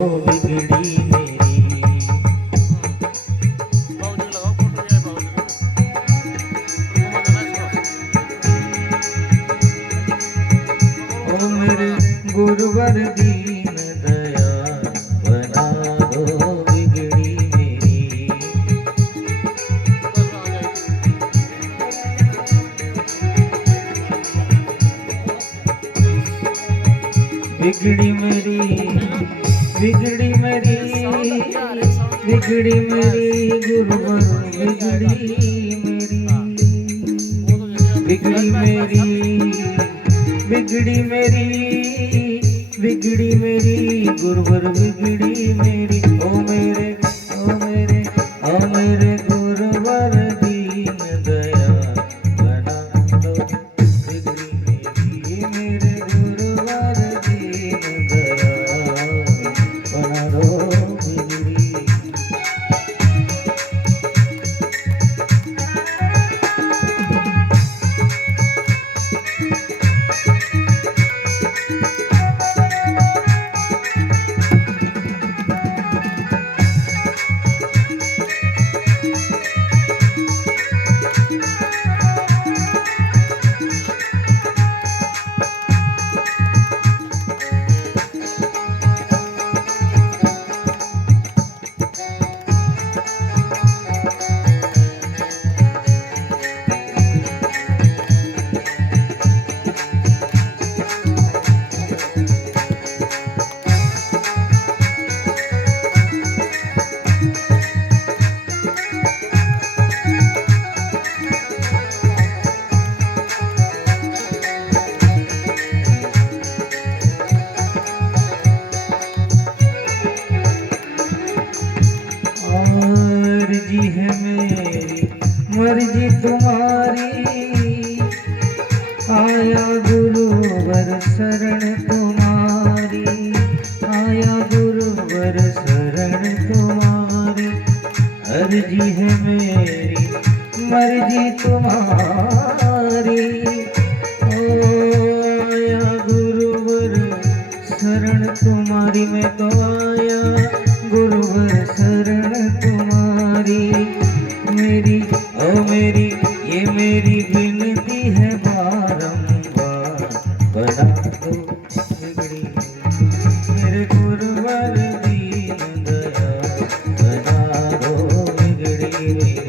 बिगड़ी मेरी ओ मेरे गुरुवर दीन दया बना दो बिगड़ी मेरी। बिगड़ी मेरी बिगड़ी मेरी बिगड़ी मेरी गुरुवर बिगड़ी मेरी। बिगड़ी मेरी बिगड़ी मेरी बिगड़ी मेरी गुरुवर बिगड़ी मेरी। ओ मेरे ओ मेरे ओ मेरे गुरुवर दीन दया बना दो बिगड़ी मेरी। मेरे गुरुवर दीन दया बना दो बिगड़ी। मर्जी है मेरी मर्जी तुम्हारी, आया गुरुवर शरण तुम्हारी, आया गुरुवर शरण तुम्हारी। अर्जी है मेरी मर्जी तुम्हारी, ओ आया गुरुवर शरण तुम्हारी। मैं तो आया गुरुवर शरण तुम्हारी। मेरी ओ मेरी ये मेरी विनती है बारंबार, बना दो बिगड़ी मेरे गुरुवर दीन दया बना दो बिगड़ी मेरी।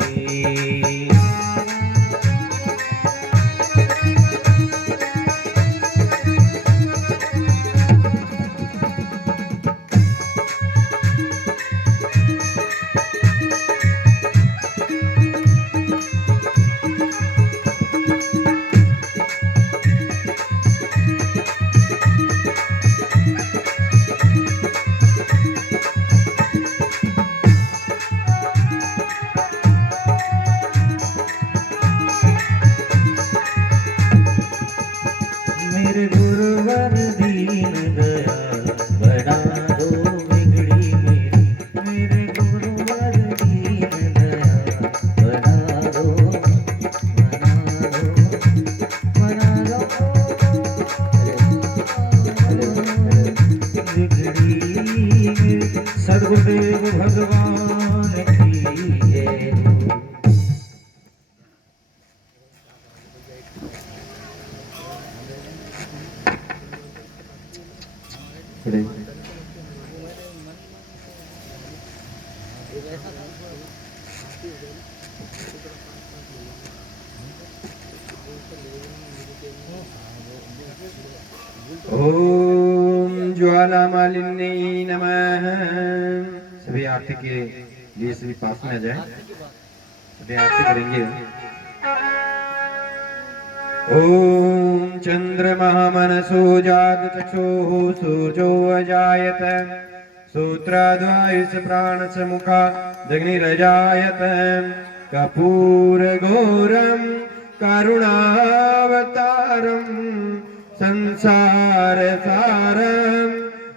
मेरे गुरुवर दीन दया बना दो बिगड़ी मेरी। मेरे गुरुवर दीन दया बना दो बना दो बिगड़ी मेरी। सद्गुरुदेव भगवान की जय। ओम ज्वाला मालिन्यै नमः। सभी आरती के लिए सभी पास में आ जाए, सभी आरती करेंगे। ओम चंद्रमा मनसो जातचक्षुः सूर्यो अजायत, सूत्राद्वायुष प्राणस मुखा दग्निरजायत। कर्पूरगौरं करुणावतारं संसारसारं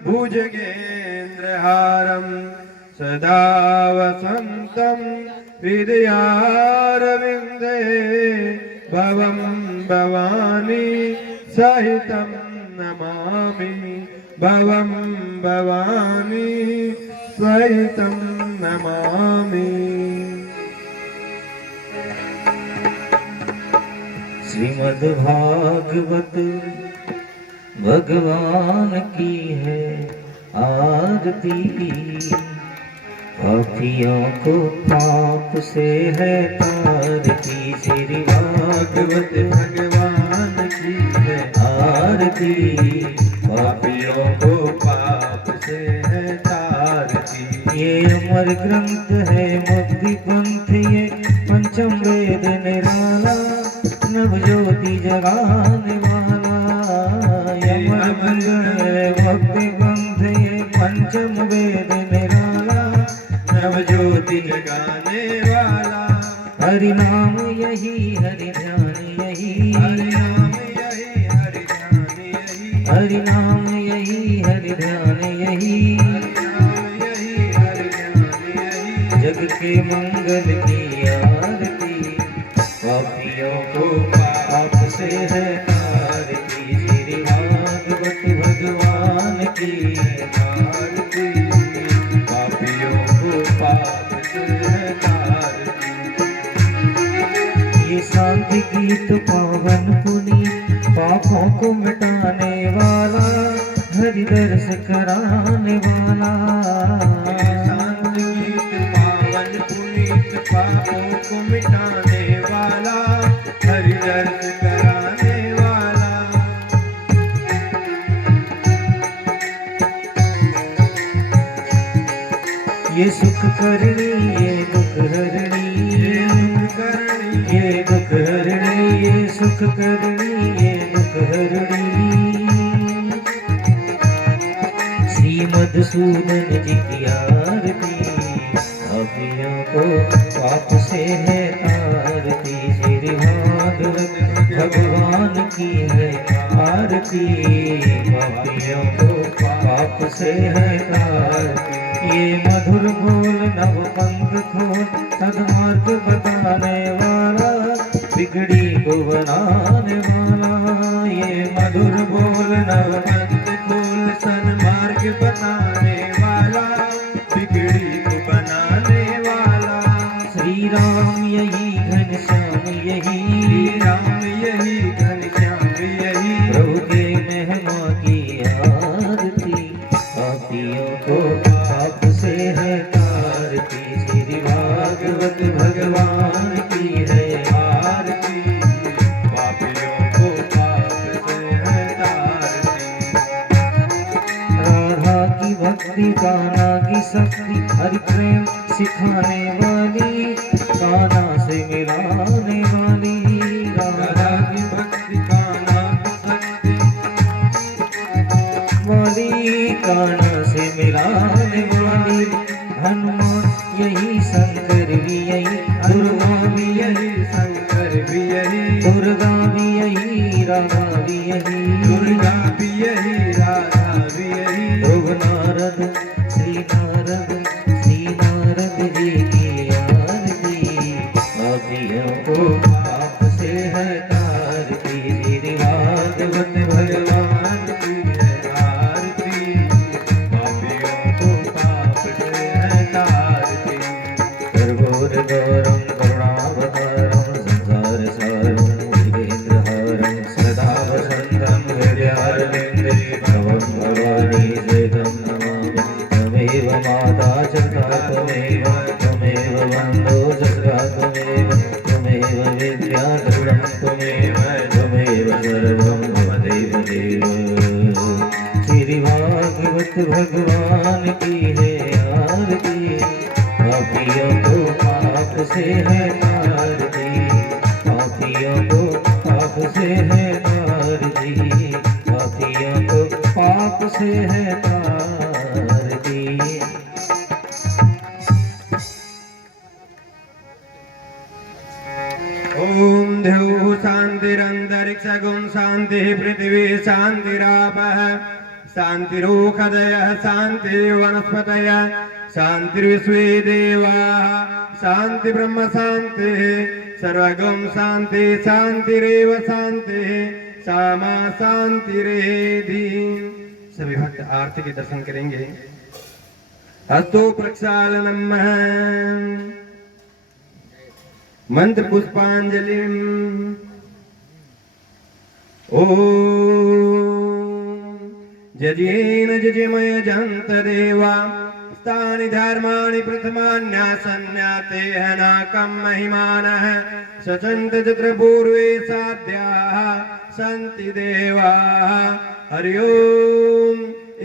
भुजगेन्द्रहारं सदा वसन्तं हृदयारविन्दे। भवं भवानी सहितं नमामि, भवं भवानी सहितं नमामि। श्रीमद्भागवत भगवान की है आरती, पापियों को पाप से है तारती। श्री भागवत भगवान की है आरती, पापियों को पाप से है तारती। ये अमर ग्रंथ है मुक्ति पंथ, ये पंचम वेद निराला, नव ज्योति जगाने वाला। ये अमर ग्रंथ है मुक्ति पंथ, ये पंचम वेद निराला, नव ज्योति जगाने वाला। हरि नाम यही, हरि ध्यान यही, हरि नाम यही, हरि ध्यान यही, हरि नाम यही, हरि ध्यान यही। हरि नाम यही, हरि ध्यान यही। जग के मंगल की आरती, पापियों को पाप से है तारती। श्री भागवत भगवान की आरती, पापियों को पाप से है तारती। ये शांति गीत पावन पुनीत, पापों को मिटाने वाला, हरि दर्श कराने वाला। शांत गीत पावन पुनीत, पापों को मिटाने वाला, हरि दर्श कराने वाला। ये सुख करनी, ये दुख हरणी, ये दुख करनी, ये दुख हरणी, ये सुख करनी, ये दुख हरणी। श्री मधुसूदन जी की आरती, पापियों को पाप से है तारती। श्री भागवत भगवान की है आरती, पापियों को पाप से है तारती। ये मधुर बोल नव पंथ खोल, सद्मार्ग बताने वाला, बिगड़ी को बनाने वाला। ये मधुर बोल नव पंथ खोल, सन्मार्ग बताने वाला, बिगड़ी को बनाने वाला। श्री राम यही, घनश्याम यही, श्री राम यही, घनश्याम यही। प्रभु के महिमा की आरती, पापियों को पाप से है तारती। श्री भागवत भगवान की है आरती, पापियों को पाप से है तारती। राधा की भक्ति, कान्हा की शक्ति, हरि प्रेम सिखाने वाली, कान्हा से मिलाने वाली। राधा की भक्ति, कान्हा की शक्ति वाली, कान्हा से मिलाने वाली। हनुमान यही, शंकर भी यही, दुर्गा भी यही, शंकर भी यही, दुर्गा भी यही, राधा भी यही, दुर्गा भी यही, राधा भी यही। ध्रुव नारद, श्री नारद, श्री नारद जी की आरती, पापियों को पाप से है तारती। श्री भागवत भगवान की है आरती, पापियों को पाप से है तारती। कर्पूर गौरम करुणावतारम, संसार सारम भुजगेन्द्रहारं, सदा वसन्तं हृदयारविन्दे, भवं भवानी श्वेतं नमामि। त्वमेव माता चक्रा त्वमेव, त्वमेव बन्धो चक्रा त्वमेव, त्वमेव विद्या दृढं त्वमेव, त्वमेव सर्वं मम देव देव। श्री भागवत भगवान की है आरती, पापियों को पाप से है तारती। पापियों को पाप से है तारती, पापियों को पाप से है तारती। ओम द्यौः शान्तिरन्तरिक्षगुं शान्तिः पृथिवी शान्तिरापः शान्तिरोषधयः शान्तिर्वनस्पतयः शान्तिर्विश्वे देवाः शान्तिर्ब्रह्म शान्तिः सर्वगं शान्ति शान्तिरेव शान्तिः सामा शान्तिरेधि। सभी भक्त आरती के दर्शन करेंगे। हस्तो प्रक्षालनम मंत्र पुष्पांजलिम ओम जजेन जजमय जंतरेवा तानि धर्माणि प्रथमान्यासन्याते हनाकं महिमानः सचन्त तत्र पूर्वे साध्याः सन्ति देवाः। हरि ओम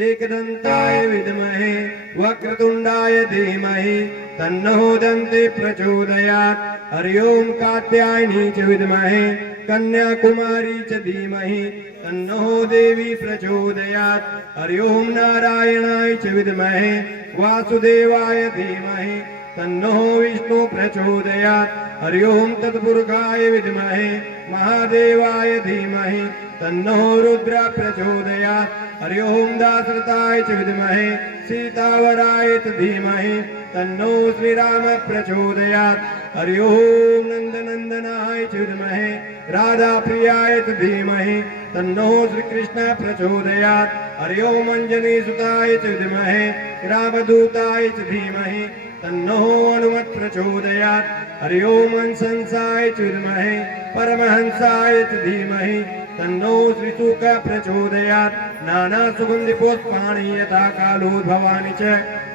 एकदन्ताय विद्महे वक्रतुण्डाय धीमहि तन्नो दन्ति प्रचोदयात्। हरि ओम कात्यायनी च विद्महे कन्याकुमारी च धीमहि तन्नो देवी प्रचोदयात्। हरि ओम नारायणाय च विद्महे वासुदेवाय धीमहि तन्नो विष्णु प्रचोदयात्। हरि ओम तत्पुरुषाय विद्महे महादेवाय धीमहि तन्नो रुद्र प्रचोदयात्। हरि ओम दासरथाय च विद्महे सीतावराय च धीमहि तन्नो श्रीराम प्रचोदयात्। हरि ओम नंदनंदनाय च विद्महे राधा प्रियाय च धीमहि तन्नो श्रीकृष्ण प्रचोदयात्। हरि ओम अंजनी सुताय च विद्महे रामदूताय च धीमहि तन्नो हनुमत् प्रचोदयात्। हरि ओम हंसाय च विद्महे परमहंसाय च धीमहि तन्नो श्रीशुक प्रचोदयात्। नाना सुगंधि पुष्पाणि यथा कालोद्भवानि च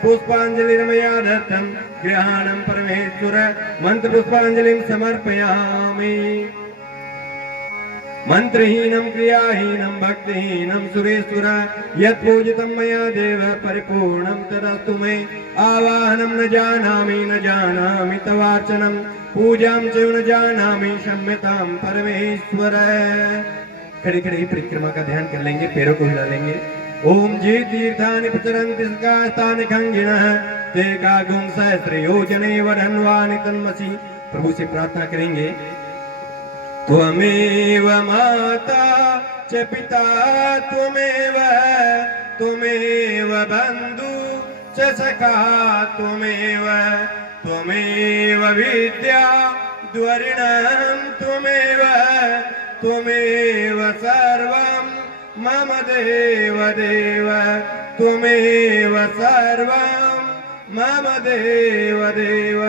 पुष्पांजलिर्मया दत्तं गृहाणं परमेश्वर मंत्र पुष्पांजलिं समर्पयामि। मंत्रहीनं क्रियाहीनं भक्तिहीनं सुरेश्वर यत्पूजितं मया देव परिपूर्णं तदस्तु मे। आवाहनं न जानामि तवार्चनं पूजां च न जानामि क्षम्यतां परमेश्वर। खड़ी खड़ी परिक्रमा का ध्यान कर लेंगे, पैरों को हिला लेंगे। ओम जी तीर्थानि प्रचरन्ति सकास्तानि खंगिनः ते कागुं सहस्रयोजने वधन्वानि तन्मसि। प्रभु से प्रार्थना करेंगे। त्वमेव माता च पिता त्वमेव बन्धु च सखा त्वमेव विद्या द्वरिणं त्वमेव सर्वं मम देव त्वमेव सर्वं मम देव।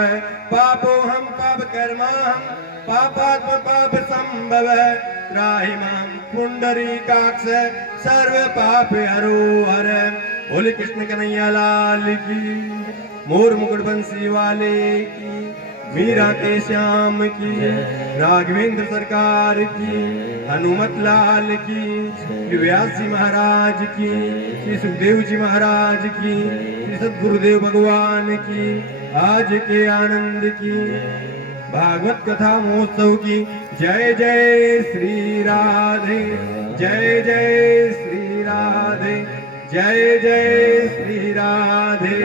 पापोऽहं पापकर्माहं पापात्म पाप संभव त्राहि मां पुंडरीकाक्ष सर्व पाप हरो हर। बोले कृष्ण कन्हैया लाल की, मोर मुकुट बंसी वाले की, मीरा के श्याम की, राघवेंद्र सरकार की, हनुमत लाल की, श्री व्यास जी महाराज की, श्री सुखदेव जी महाराज की, श्री सद्गुरुदेव भगवान की, आज के आनंद की, भागवत कथा महोत्सव की। जय जय श्री राधे, जय जय श्री राधे, जय जय श्री राधे।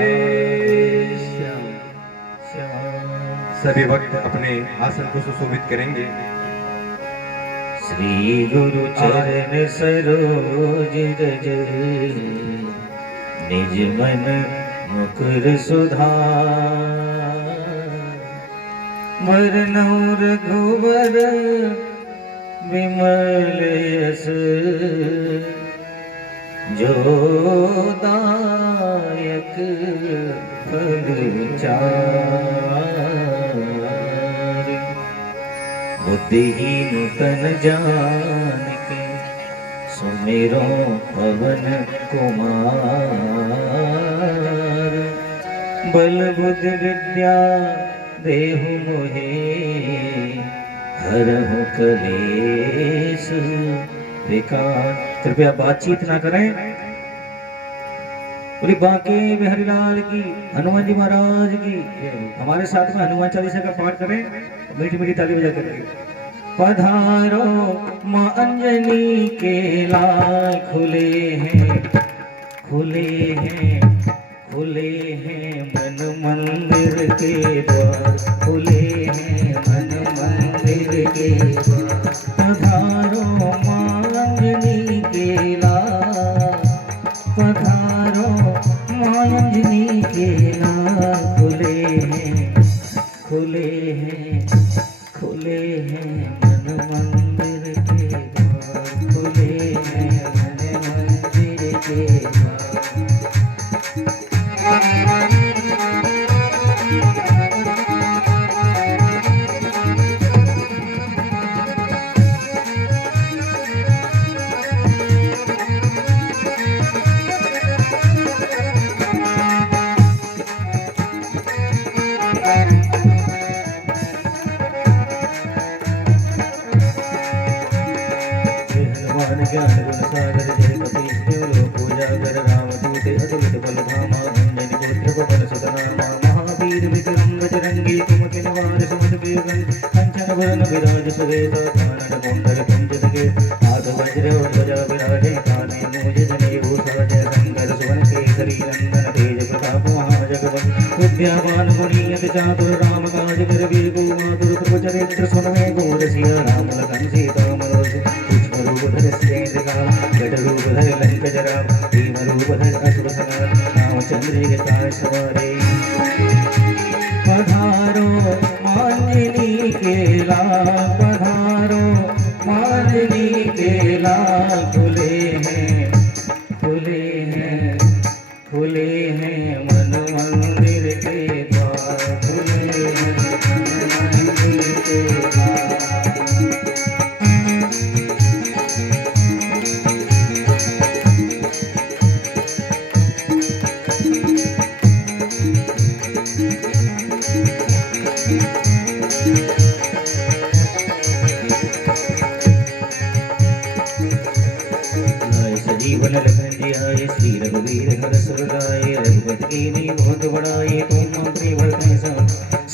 सभी भक्त अपने आसन को सुशोभित करेंगे। श्री गुरु चरण सरोज रज निज मन मुकुर सुधार। वरनौ रघुवर विमल यस जो दायक फल चार। बुद्धिहीन तन जानिके सुमिरो पवन कुमार। बल बुद्धि विद्या देहु मोहे हरहु कलेश विकार। कृपया बातचीत ना करें। बोली बांके बिहारी लाल की, हनुमान जी महाराज की। हमारे साथ में हनुमान चालीसा का पाठ करें, मीठी मीठी ताली बजा करके। पधारो मां अंजनी के लाल, खुले हैं मन मंदिर के द्वार, खुले हैं मन मंदिर के द्वार। पधारो मां अंजनी के लाल, पधारो मां अंजनी के लाल। खुले हैं मन मंदिर के द्वार, खुले हैं मन मंदिर के पवन सुतनामा महावीर विक्रम बजरंगी कुमति निवार सुमति प्रियगण कंचन वरण विराज सुवेश कानन कुंडल कुंजित के हाथ वज्र और ध्वजा विराजे काने मूज जनेऊ साजय शंकर सुवन केसरी नंदन तेज प्रताप महाजगवंश विद्यावान गुणीयत चातुर राम काज कर वीरु मातुर प्रभु चरित्र सुनवे गौर सिया राम लखन सीता मनोज सूक्ष्म रूप धर श्रेष्ठ काल गढ़ रूप धर लंक जरा भीम रूप धर असुर संहार रामचंद्र के सवारे पधारो मानिनी के लाल पधारो मानिनी के लाल खुले हैं मन मंदिर के द्वार खुले हैं मन मंदिर के द्वार जीवन लखन जियाए श्री रघुवीर हर सुर लाए रघुपति कीनी बहुत बड़ाए तुम मंत्री वर्तन सब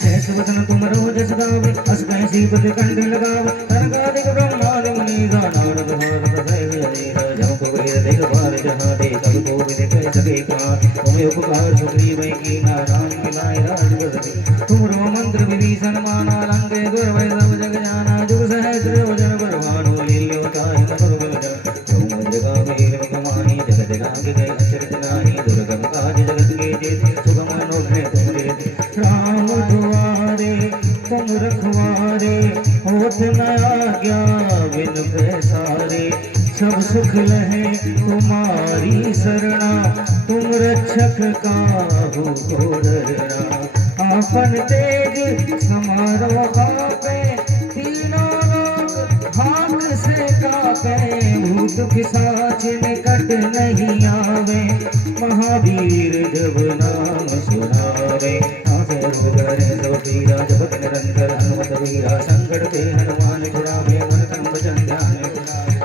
सहस वचन तुम रोज सदावे अस कैसी पति कंठ लगावे तनकादिक ब्रह्मादि मुनि नारद भारत सहज लीला जम को वेद देख पार जहाँ दे कब को विद कह सके कहाँ तुम्हें उपकार सुग्रीव की नारायण मिलाए राजगति तुमरो मंत्र विभीषण माना लंके गुर वै सब जग जाना जुग सहस्र योजन बलवान लील्योताहि मधुर बलजन तुम जगा मेल कमानी जगत राग गए अचरज नाही दुर्गम काज जगत के जेते सुगम अनुग्रह तुम देते राम दुआरे तुम रखवारे होत न आज्ञा बिन पैसारे सब सुख लहे तुम्हारी शरणा तुम रक्षक काहू को डरना आपन तेज समारो आपे तीनों लोग हाथ से कापे भूत पिशाच निकट नहीं आवे महावीर जब नाम सुनावे आसे रोग हरे सब पीरा जपत निरंतर हनुमत वीरा संकट पे हनुमान छुड़ावे मन तन वचन ध्यान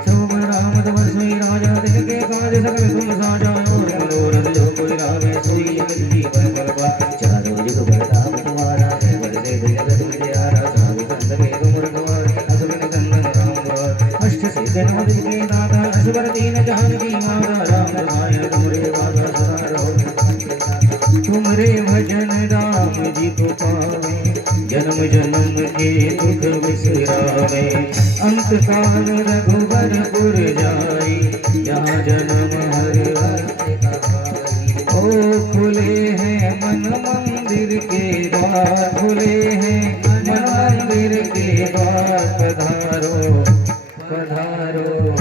सोम राम तमर सोई राजा दिन के काज सकल तुम साजा और मनोरथ जो कोई रावे सोई जगत जीवन बलवा चारों जुग बलदाम तुम्हारा है बरसे जगत विद्यारा साधु संत के तुम रखवारे असुर निकंदन राम द्वार अष्ट सिद्धि नव दिन के दाता असुर दीन जहान की माता राम रमायण तुमरे वादा सदा रहो तुमरे भजन राम जी को पावे जन्म जन्म के दुख बिसरावे अंत काल रघुवरपुर जाई जहाँ जन्म हरि ओ खुले हैं मन मंदिर के द्वार खुले हैं मन मंदिर के द्वार पधारो पधारो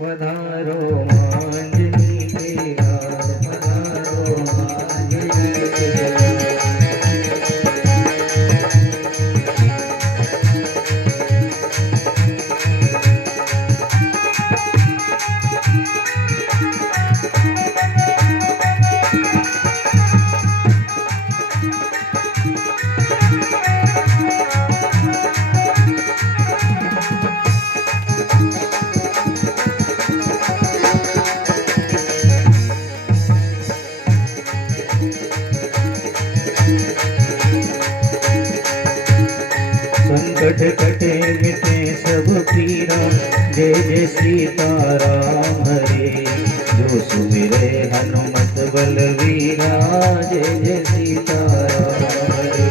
पधारो मांझनी के द्वार पधारो मांझनी के संकट कटे मिटे सब पीरा जय जय सीताराम हरे जो सुमिरे हनुमत बलवीरा जय जय सीताराम हरे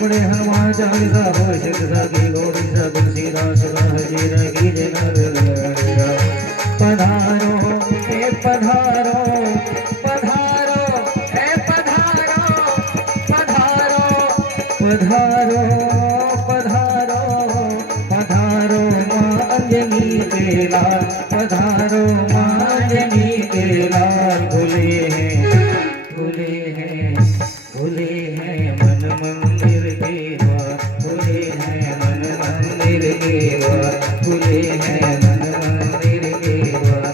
बड़े हनुमान चालीसा हो सिद्धा की गौरी सब सीधा सदा हजीर की जय पधारो ए पधारो पधारो ए पधारो पधारो पधारो पधारो पधारो मां अंजनी के लाल पधारो मां अंजनी के लाल खुले हैं मन मंदिर के द्वार खुले हैं मन मंदिर के द्वार खुले हैं मन मंदिर के द्वार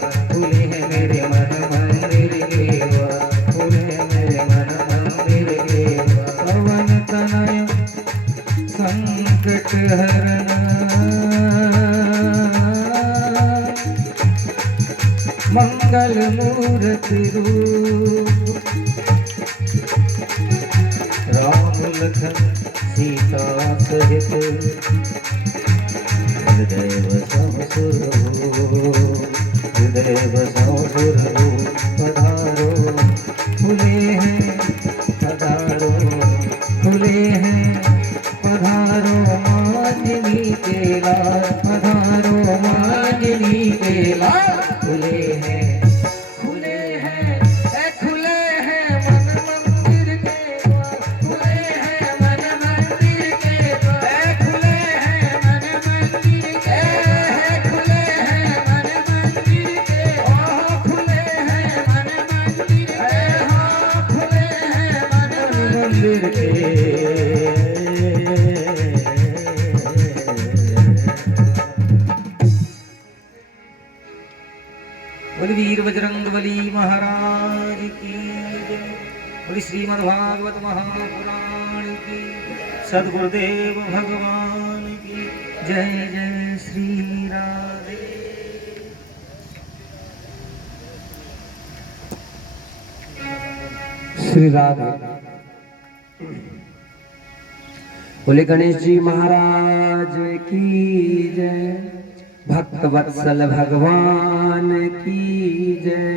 मंगल मूर्ति रूप राम लखन सीता सहित हृदय बसाओ सुर हृदय बसाओ सुर पधारो खुले हैं पधारो खुले हैं पधारो मांजनी के लाल पधारो मांजनी के लाल खुले हैं खुले हैं खुले हैं मन मंदिर के द्वार खुले हैं मन मंदिर के द्वार खुले हैं मन मंदिर के खुले हैं मन मंदिर के खुले हैं मन मंदिर के खुले हैं मन मंदिर के वीर बजरंगबली महाराज की जय। बोली श्रीमद् भागवत महापुराण की सद्गुरुदेव भगवान की जय। जय श्री राधे। श्री राधे। बोले गणेश जी महाराज की जय। भक्त वत्सल भगवान की जय।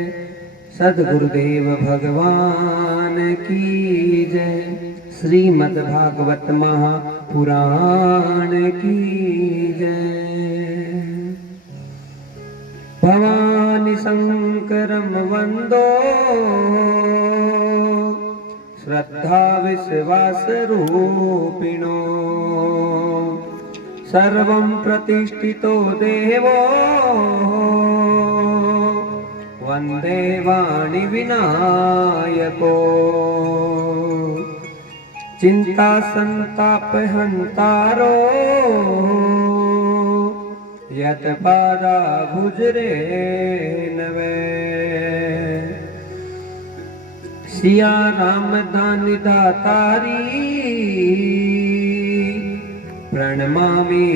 सद्गुरुदेव भगवान की जय। श्रीमद् भागवत महापुराण की जय। भवानी शंकरम वंदो श्रद्धा विश्वास रूपिणो सर्वं प्रतिष्ठितो देवो वंदे वाणी विनायको चिंता संताप हंतारो यत पादा भुजरे नवे सिया राम दानि दातारी प्रणमामि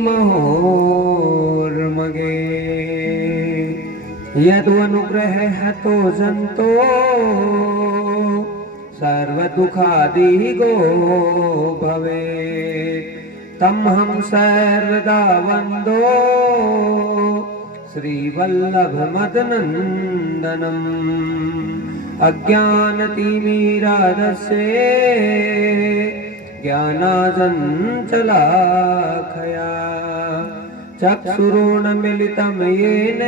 महोर्मगे यदनुग्रह हतो जंतो सर्वदुखादिगो भवे तम हम सर्वदा वंदो श्रीवल्लभ मदनंदनम अज्ञानतिमिराधस्य ज्ञानाजञ्चलाखया चक्षुरुन्मीलितं येन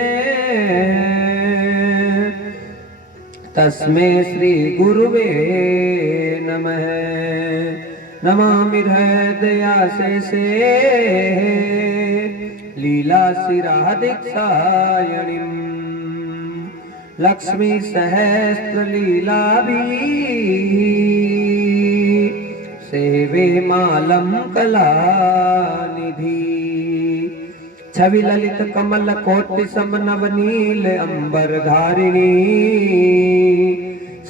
तस्मै श्रीगुरुवे नमः। नमामि हृदयाशेषे लीलाशिरादीक्षायणीं लक्ष्मी सहस्रलीलाभिः सेवे मालं कलानिधि छवि ललित कमल कोटि समनवनील अंबर धारिणी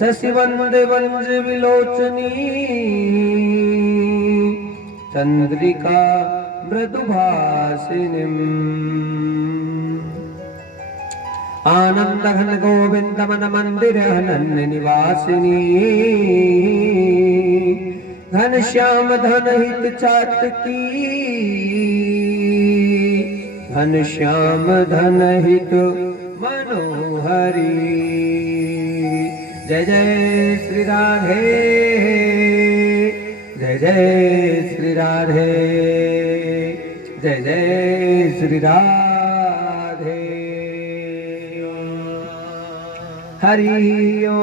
शशिवंद वंज विलोचनी चंद्रिका मृदुभाषिनीम् आनंद घन गोविंद मन मंदिर अनन्य निवासिनी घनश्याम धन हित चातकी घनश्याम धन हित मनोहरी। जय जय श्री राधे जय जय श्री राधे जय जय श्री राधे। हरि ओम।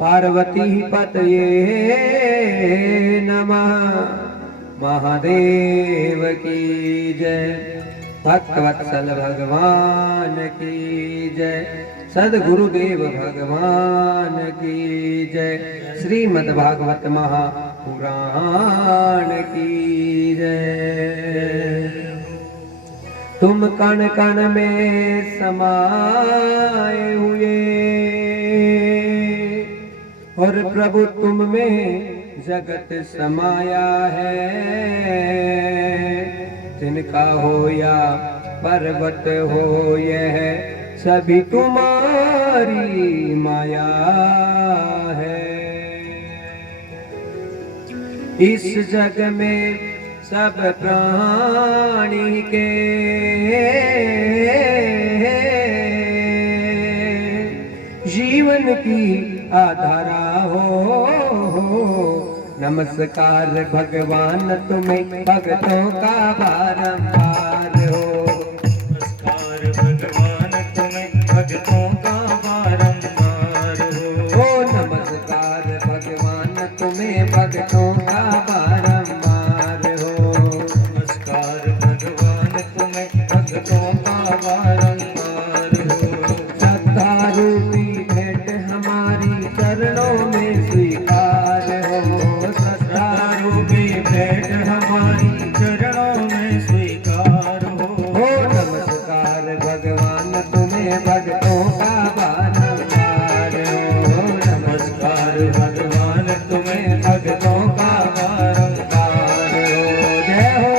पार्वती पतये नमः। महादेव की जय। भक्तवत्सल भगवान की जय। सद्गुरुदेव भगवान की जय। श्रीमद् भागवत महापुराण की जय। तुम कण कण में समाये हुए और प्रभु तुम में जगत समाया है। तिनका हो या पर्वत हो, यह सभी तुम्हारी माया है। इस जग में सब प्राणी के जीवन की आधारा हो। नमस्कार भगवान तुम्हें भक्तों का बारंबार हो। नमस्कार भगवान तुम्हें भक्तों का बारंबार हो। ओ नमस्कार भगवान तुम्हें भक्तों का बारंबार हो। नमस्कार भगवान तुम्हें भक्तों का बारंबार हो। श्रद्धा रूपी भेंट हमारी चरणों में स्वीकार हो। श्रद्धा रूपी भेंट हमारी चरणों में स्वीकार हो। नमस्कार भगवान तुम्हें भक्तों का बारंबार हो। नमस्कार भगवान तुम्हें भक्तों का बारंबार हो। जय हो।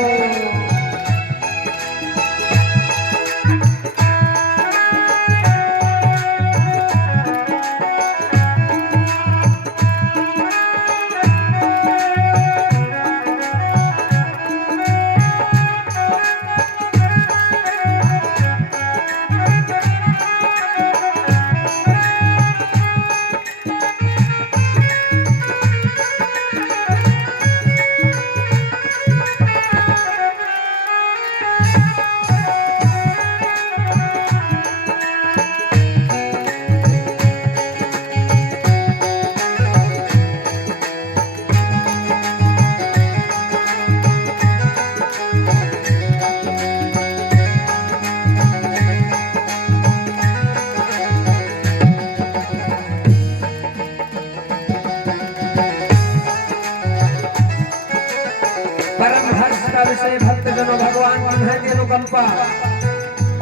परमहंस का विषय भक्तजनों भगवान की है अनुकंपा।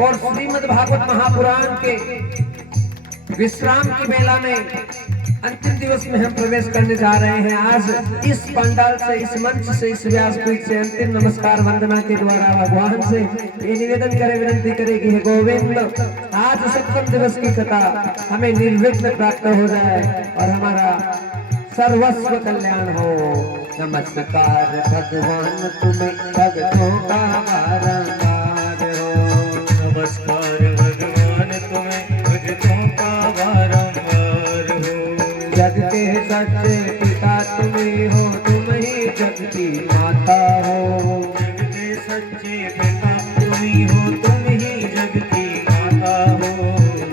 और श्रीमद् भागवत महापुराण के विश्राम की मेला में अंतिम दिवस में हम प्रवेश करने जा रहे हैं। आज इस पंडाल से, इस मंच से, इस व्यासपीठ से अंतिम नमस्कार वंदना के द्वारा भगवान से ये निवेदन करे, विनती करे कि हे गोविंद, आज सप्तम दिवस की कथा हमें निर्विघ्न प्राप्त हो जाए और हमारा सर्वस्व कल्याण हो। नमस्कार भगवान तुम्हें भक्तों का बारंबार हो। नमस्कार भगवान तुम्हें भक्तों का बारंबार हो। जग के सच्चे पिता तुम्हें हो, तुम ही जग की माता हो। जग के सच्चे पिता तुम ही हो, तुम ही जग की माता हो।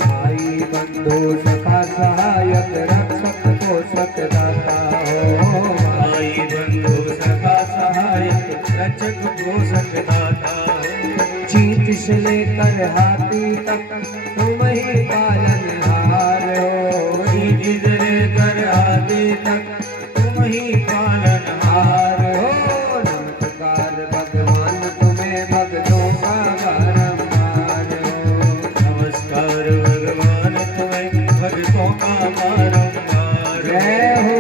भाई बंधु सखा सहायक रक्षक पोषक दाता हो। भाई बंधु सखा सहायक रक्षक पोषक दाता हो। चींट से लेकर हाथी तक तुम ही पालनहार हो। चींट से लेकर हाथी तक तुम ही पालनहार हो। नमस्कार भगवान तुम्हें भक्तों का बारंबार हो। नमस्कार भगवान तुम्हें भक्तों का बारंबार जय हो।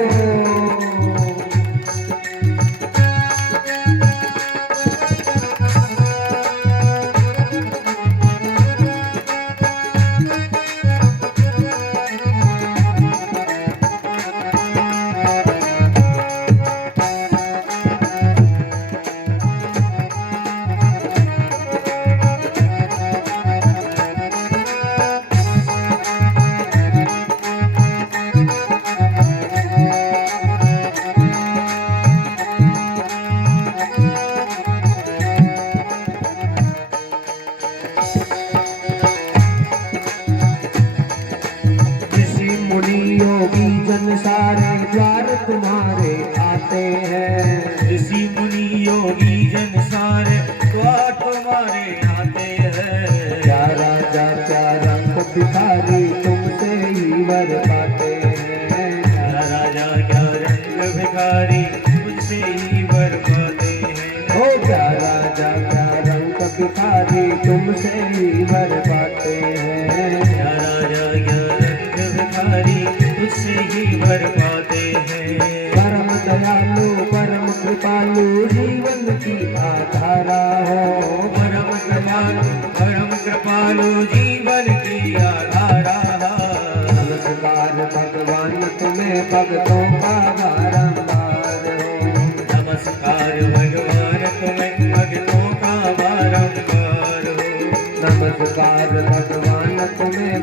योगी जन सारे द्वार तुम्हारे आते हैं। ऋषि मुनि योगी जन सारे द्वार तुम्हारे आते हैं। क्या राजा क्या रंग भिखारी तुमसे ही वर पाते हैं। क्या राजा क्या रंग भिखारी तुमसे ही वर पाते हैं। ओ क्या राजा क्या रंग भिखारी तुमसे ही वर पाते हैं। क्या राजा क्या रंग भिखारी तुझसे ही वर पाते हैं। परम दयालु परम कृपालु जीवन की आधारा हो।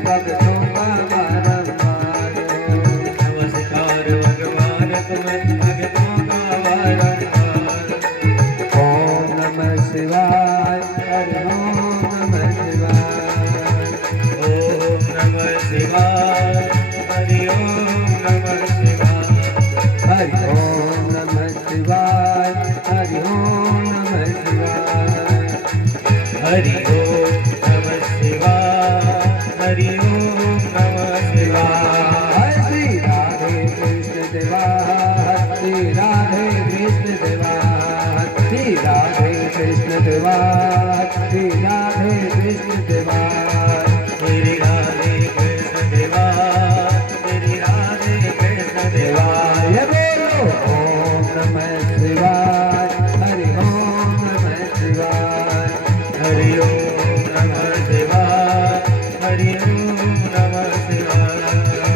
भक्तों का बारंबार नमस्कार भगवान तुम्हें भक्तों का बारंबार। ओम नमः शिवाय हरि ओम नमः शिवाय ओम नमः शिवाय हरि ओम नमः शिवाय। हरि ओम नमः शिवाय हरि ओम नमः शिवाय हरि ओम नमः शिवाय हरि ओम नमः शिवाय। श्री राधे कृष्ण देवा श्री राधे कृष्ण देवा श्री राधे कृष्ण देवा श्री राधे कृष्ण देवा श्री राधे कृष्ण देवा श्री राधे कृष्ण देवा। ये बोलो ओम नमः शिवाय हरि ओम नमः शिवाय हरि ओम नमः शिवाय हरि ओम नमः शिवाय।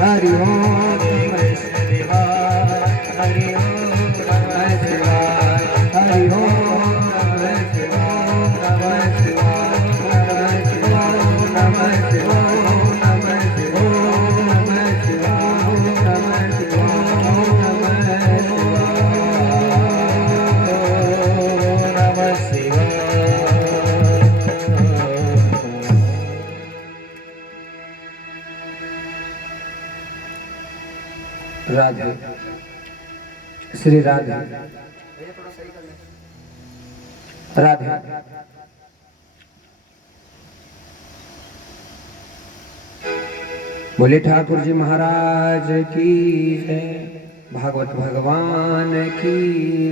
हरि ओम हरे कृष्ण देवा हरि ओम नमः शिवाय। हरि ओम नमः शिवाय नमः शिवाय नमः शिवाय नमः शिवाय नमः शिवाय नमः शिवाय नमः शिवाय। राधे श्री राधे राधे बोले ठाकुर जी महाराज की जय भागवत भगवान की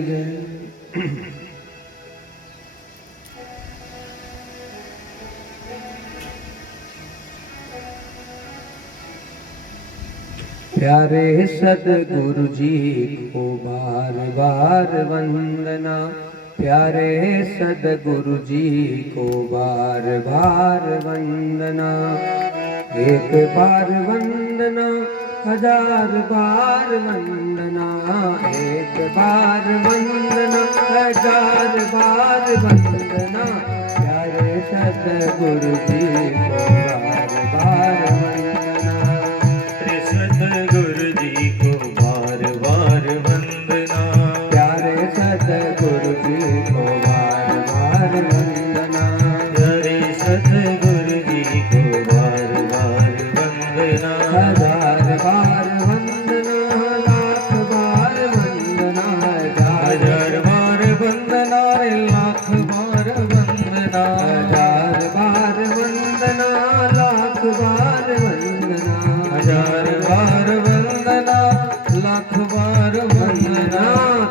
जय। प्यारे सदगुरु जी को बार बार वंदना प्यारे सदगुरु जी को बार बार वंदना एक बार वंदना हजार बार वंदना एक बार वंदना हजार बार वंदना प्यारे सदगुरु जी को बार बार वंदना सतगुरु जी को बार बार वंदना प्यारे सतगुरु जी को बार बार वंदना प्यारे सतगुरु जी को बार बार वंदना हजार बार वंदना लाख बार वंदना हजार बार वंदना लाख बार वंदना हजार बार वंदना लाख बार वंदना हजार बार वंदना लाख बार वंदना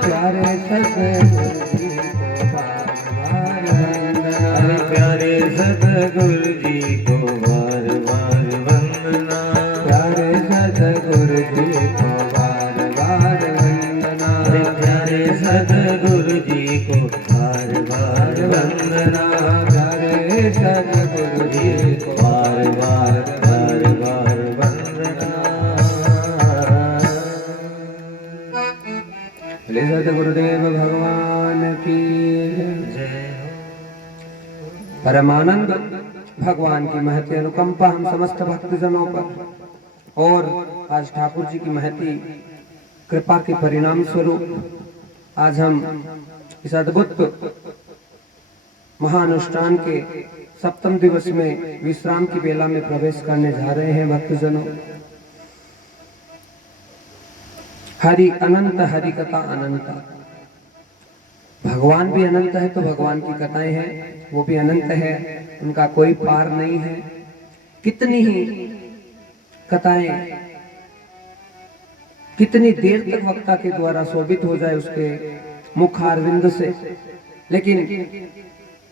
प्यारे सतगुरु जी को बार बार वंदना प्यारे सतगुरु जी को बार बार वंदना प्यारे सतगुरु जी को बार बार वंदना प्यारे सतगुरु जी को बार बार वंदना प्यारे सतगुरु जी को बार बार वंदना। बोले सतगुरुदेव भगवान की जय हो। परमानंद भगवान की महती अनुकंपा हम समस्त भक्तजनों पर और आज ठाकुर जी की महती कृपा के परिणाम स्वरूप आज हम इस अद्भुत महानुष्ठान के सप्तम दिवस में विश्राम की बेला में प्रवेश करने जा रहे हैं भक्तजनों। हरि अनंत हरि कथा अनंत भगवान भी अनंत है तो भगवान की कथाएं हैं वो भी अनंत है उनका कोई पार नहीं है। कितनी ही कथाएं कितनी देर तक वक्ता के द्वारा शोभित हो जाए उसके मुख अरविंद से लेकिन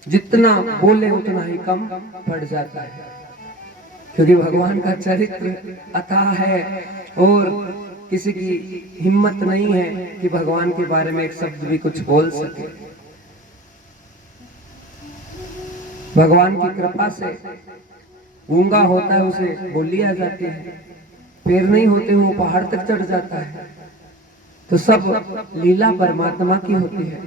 जितना बोले उतना ही कम पड़ जाता है क्योंकि भगवान का चरित्र अथाह है और किसी की हिम्मत नहीं है कि भगवान के बारे में एक शब्द भी कुछ बोल सके। भगवान की कृपा से गूंगा होता है उसे बोली आ जाती है, पैर नहीं होते वो पहाड़ तक चढ़ जाता है। तो सब लीला परमात्मा की होती है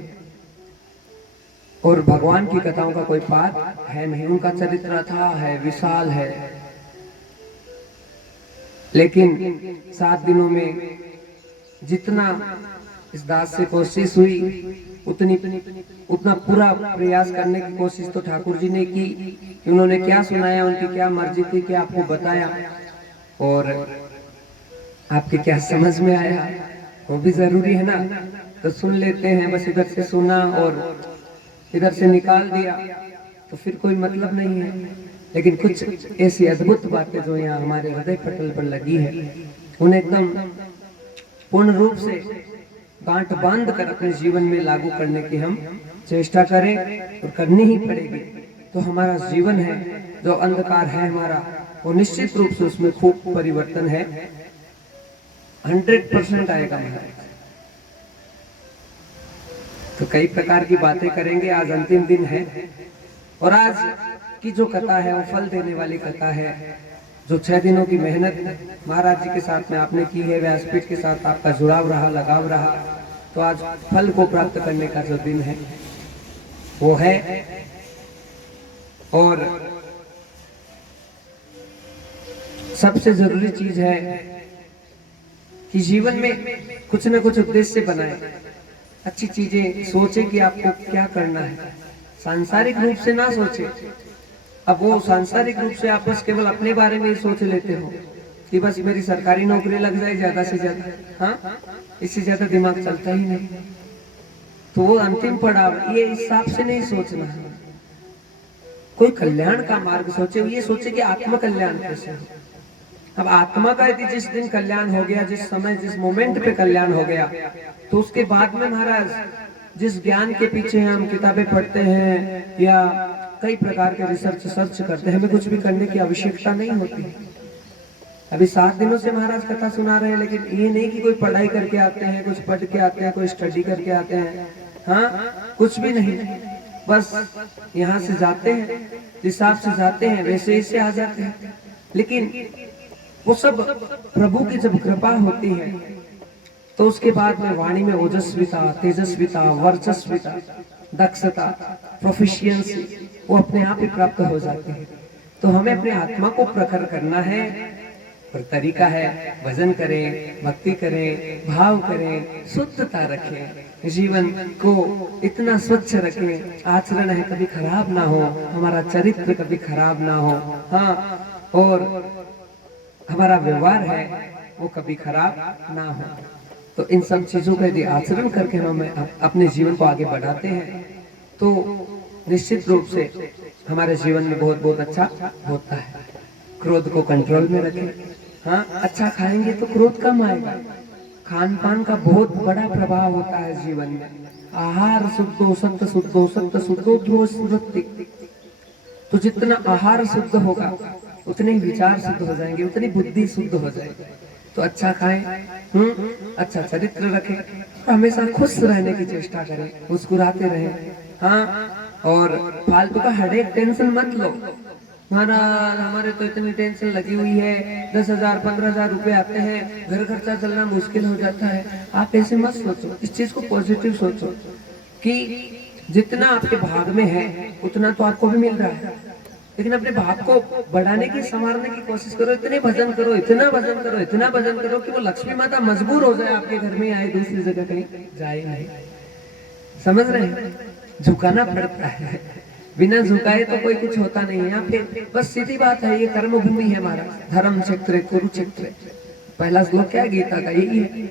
और भगवान की कथाओं का कोई पार है नहीं। उनका चरित्र अथाह है, विशाल है। लेकिन 7 दिनों में जितना इस दास से कोशिश हुई उतना पूरा प्रयास करने की कोशिश तो ठाकुर जी ने की कि उन्होंने क्या सुनाया, उनकी क्या मर्जी थी, क्या आपको बताया और आपके क्या समझ में आया, वो भी जरूरी है ना। तो सुन लेते हैं, बस इधर से सुना और इधर से निकाल दिया तो फिर कोई मतलब नहीं है। लेकिन कुछ ऐसी अद्भुत बातें जो यहाँ हमारे हृदय पटल पर लगी है, उन्हें एकदम पूर्ण रूप से गांठ बांध कर अपने जीवन में लागू करने की हम चेष्टा करें और करनी ही पड़ेगी। तो हमारा जीवन है, जो अंधकार है हमारा, वो निश्चित रूप से उसमें खूब परिवर्तन है, 100% आएगा महाराज। तो कई प्रकार की बातें करेंगे। आज अंतिम दिन है और आज की जो कथा है वो फल देने वाली कथा है। जो 6 दिनों की मेहनत महाराज जी के साथ में आपने की है, व्यासपीठ के साथ आपका जुड़ाव रहा, लगाव रहा, तो आज फल को प्राप्त करने का जो दिन है वो है। और सबसे जरूरी चीज है कि जीवन में कुछ ना कुछ उद्देश्य बनाए, अच्छी चीजें सोचे कि आपको क्या करना है, सांसारिक रूप से ना सोचे। अब वो सांसारिक रूप से आप बस केवल अपने बारे में ही सोच लेते हो कि बस मेरी सरकारी नौकरी लग जाए ज्यादा से ज्यादा, हाँ, इससे ज्यादा दिमाग चलता ही नहीं। तो वो अंतिम पड़ाव, ये इस हिसाब से नहीं सोचना है। कोई कल्याण का मार्ग सोचे, ये सोचे कि आत्म कल्याण कैसे हो। अब आत्मा का यदि जिस दिन कल्याण हो गया, जिस समय जिस मोमेंट पे कल्याण हो गया, तो उसके बाद में महाराज जिस ज्ञान के पीछे हम किताबें पढ़ते हैं या कई प्रकार के रिसर्च सर्च करते हैं, हमें कुछ भी करने की आवश्यकता नहीं होती। अभी 7 दिनों से महाराज कथा सुना रहे हैं, लेकिन ये नहीं कि कोई पढ़ाई करके आते हैं, कुछ पढ़ के आते हैं, कोई स्टडी करके आते हैं, हाँ, कुछ भी नहीं। बस यहाँ से जाते हैं, जिस हिसाब से जाते हैं वैसे ही से आ जाते हैं। लेकिन वो सब प्रभु की जब कृपा होती है तो उसके बाद में वाणी में ओजस्विता, तेजस्विता, वर्चस्विता, दक्षता, प्रोफिशिएंसी वो अपने आप ही प्राप्त हो जाती है। तो हमें अपने आत्मा को प्रखर करना है और तरीका है भजन करें, भक्ति करें, भाव करें, शुद्धता रखें, जीवन को इतना स्वच्छ रखें, आचरण है कभी खराब ना हो, हमारा चरित्र कभी खराब ना हो, हाँ, और हमारा व्यवहार है वो कभी खराब ना हो। तो इन सब चीजों का यदि आचरण करके हम अपने जीवन को आगे बढ़ाते हैं तो निश्चित रूप से हमारे जीवन में बहुत बहुत अच्छा होता है। क्रोध को कंट्रोल में रखें, हाँ, अच्छा खाएंगे तो क्रोध कम आएगा। खान पान का बहुत बड़ा प्रभाव होता है जीवन में। आहार शुद्धो सत्य शुद्धो सत्य शुद्धो ध्रुव स्मृति। तो जितना आहार शुद्ध होगा उतने विचार शुद्ध हो जाएंगे, उतनी बुद्धि शुद्ध हो जाएगी। तो अच्छा खाएं, अच्छा चरित्र रखें, हमेशा खुश रहने की चेष्टा करें, मुस्कुराते रहें, हाँ, और फालतू का हेडेक टेंशन मत लो। महाराज हमारे तो इतनी टेंशन लगी हुई है, 10,000 15,000 रुपए आते हैं, घर खर्चा चलना मुश्किल हो जाता है। आप ऐसे मत सोचो, इस चीज को पॉजिटिव सोचो कि जितना आपके भाग में है उतना तो आपको भी मिल रहा है, लेकिन अपने भाग को बढ़ाने की, संवारने की कोशिश करो। इतने भजन करो, इतना भजन करो, इतना भजन करो कि वो लक्ष्मी माता मजबूर हो जाए आपके घर में आए, दूसरी जगह कहीं जाए नहीं। समझ रहे हैं? झुकाना पड़ता है, बिना झुकाए तो कोई कुछ होता नहीं है। यहाँ पे बस सीधी बात है, ये कर्म भूमि है हमारा, धर्म क्षेत्र, कुरुक्षेत्र। पहला श्लोक क्या है गीता का, यही है।